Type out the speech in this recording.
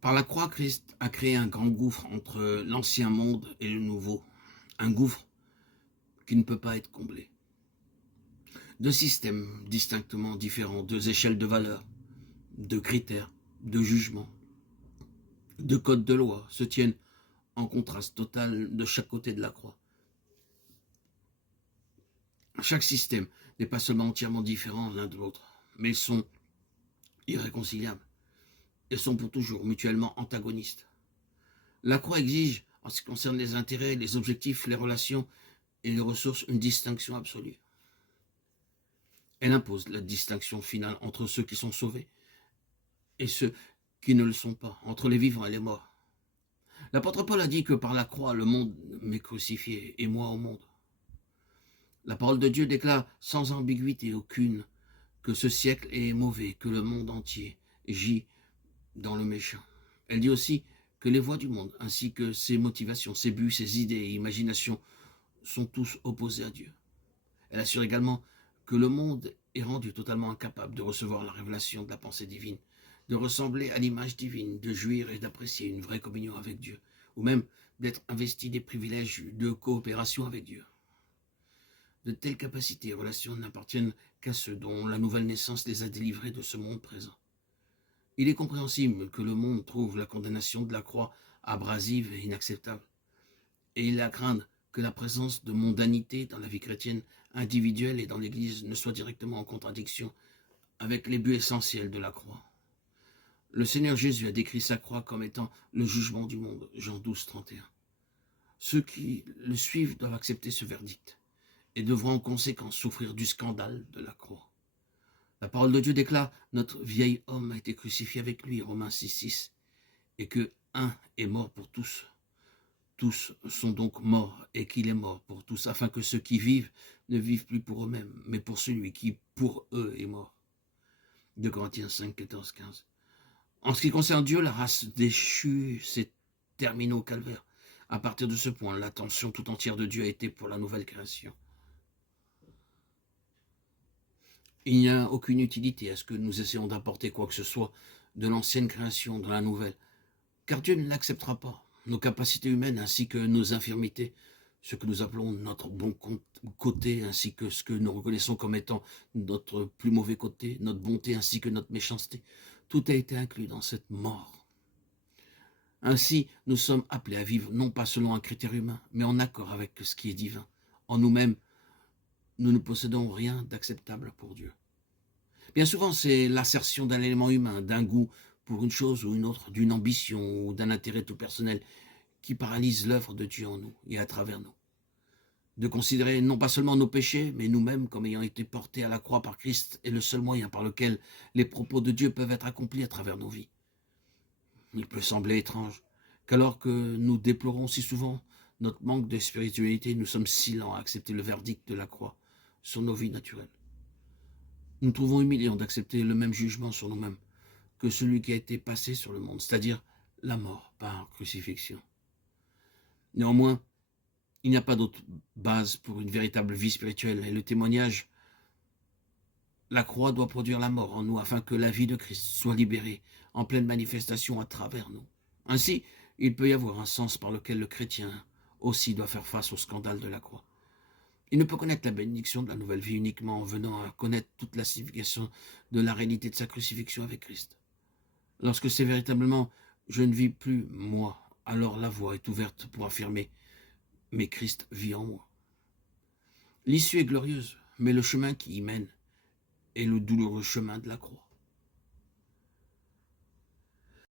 Par la croix, Christ a créé un grand gouffre entre l'ancien monde et le nouveau. Un gouffre qui ne peut pas être comblé. Deux systèmes distinctement différents, deux échelles de valeurs, deux critères, deux jugements, deux codes de loi se tiennent en contraste total de chaque côté de la croix. Chaque système n'est pas seulement entièrement différent l'un de l'autre, mais ils sont irréconciliables. Ils sont pour toujours mutuellement antagonistes. La croix exige, en ce qui concerne les intérêts, les objectifs, les relations et les ressources, une distinction absolue. Elle impose la distinction finale entre ceux qui sont sauvés et ceux qui ne le sont pas, entre les vivants et les morts. L'apôtre Paul a dit que par la croix, le monde m'est crucifié et moi au monde. La parole de Dieu déclare sans ambiguïté aucune que ce siècle est mauvais, que le monde entier gît dans le méchant. Elle dit aussi que les voies du monde, ainsi que ses motivations, ses buts, ses idées et imaginations, sont tous opposés à Dieu. Elle assure également que le monde est rendu totalement incapable de recevoir la révélation de la pensée divine, de ressembler à l'image divine, de jouir et d'apprécier une vraie communion avec Dieu, ou même d'être investi des privilèges de coopération avec Dieu. De telles capacités et relations n'appartiennent qu'à ceux dont la nouvelle naissance les a délivrés de ce monde présent. Il est compréhensible que le monde trouve la condamnation de la croix abrasive et inacceptable, et il a à craindre que la présence de mondanité dans la vie chrétienne individuelle et dans l'Église ne soit directement en contradiction avec les buts essentiels de la croix. Le Seigneur Jésus a décrit sa croix comme étant le jugement du monde, Jean 12, 31. Ceux qui le suivent doivent accepter ce verdict et devront en conséquence souffrir du scandale de la croix. La parole de Dieu déclare « Notre vieil homme a été crucifié avec lui » Romains 6, 6, et que un est mort pour tous. Tous sont donc morts et qu'il est mort pour tous, afin que ceux qui vivent ne vivent plus pour eux-mêmes, mais pour celui qui, pour eux, est mort. 2 Corinthiens 5, 14, 15. En ce qui concerne Dieu, la race déchue s'est terminée au calvaire. À partir de ce point, l'attention tout entière de Dieu a été pour la nouvelle création. Il n'y a aucune utilité à ce que nous essayons d'apporter quoi que ce soit de l'ancienne création dans la nouvelle, car Dieu ne l'acceptera pas. Nos capacités humaines ainsi que nos infirmités, ce que nous appelons notre bon côté ainsi que ce que nous reconnaissons comme étant notre plus mauvais côté, notre bonté ainsi que notre méchanceté, tout a été inclus dans cette mort. Ainsi, nous sommes appelés à vivre non pas selon un critère humain, mais en accord avec ce qui est divin. En nous-mêmes, nous ne possédons rien d'acceptable pour Dieu. Bien souvent, c'est l'assertion d'un élément humain, d'un goût pour une chose ou une autre, d'une ambition ou d'un intérêt tout personnel qui paralyse l'œuvre de Dieu en nous et à travers nous. De considérer non pas seulement nos péchés, mais nous-mêmes comme ayant été portés à la croix par Christ est le seul moyen par lequel les propos de Dieu peuvent être accomplis à travers nos vies. Il peut sembler étrange qu'alors que nous déplorons si souvent notre manque de spiritualité, nous sommes si lents à accepter le verdict de la croix sur nos vies naturelles. Nous trouvons humiliant d'accepter le même jugement sur nous-mêmes que celui qui a été passé sur le monde, c'est-à-dire la mort par crucifixion. Néanmoins, il n'y a pas d'autre base pour une véritable vie spirituelle et le témoignage, la croix doit produire la mort en nous afin que la vie de Christ soit libérée en pleine manifestation à travers nous. Ainsi, il peut y avoir un sens par lequel le chrétien aussi doit faire face au scandale de la croix. Il ne peut connaître la bénédiction de la nouvelle vie uniquement en venant à connaître toute la signification de la réalité de sa crucifixion avec Christ. Lorsque c'est véritablement « je ne vis plus moi », alors la voie est ouverte pour affirmer « mais Christ vit en moi ». L'issue est glorieuse, mais le chemin qui y mène est le douloureux chemin de la croix.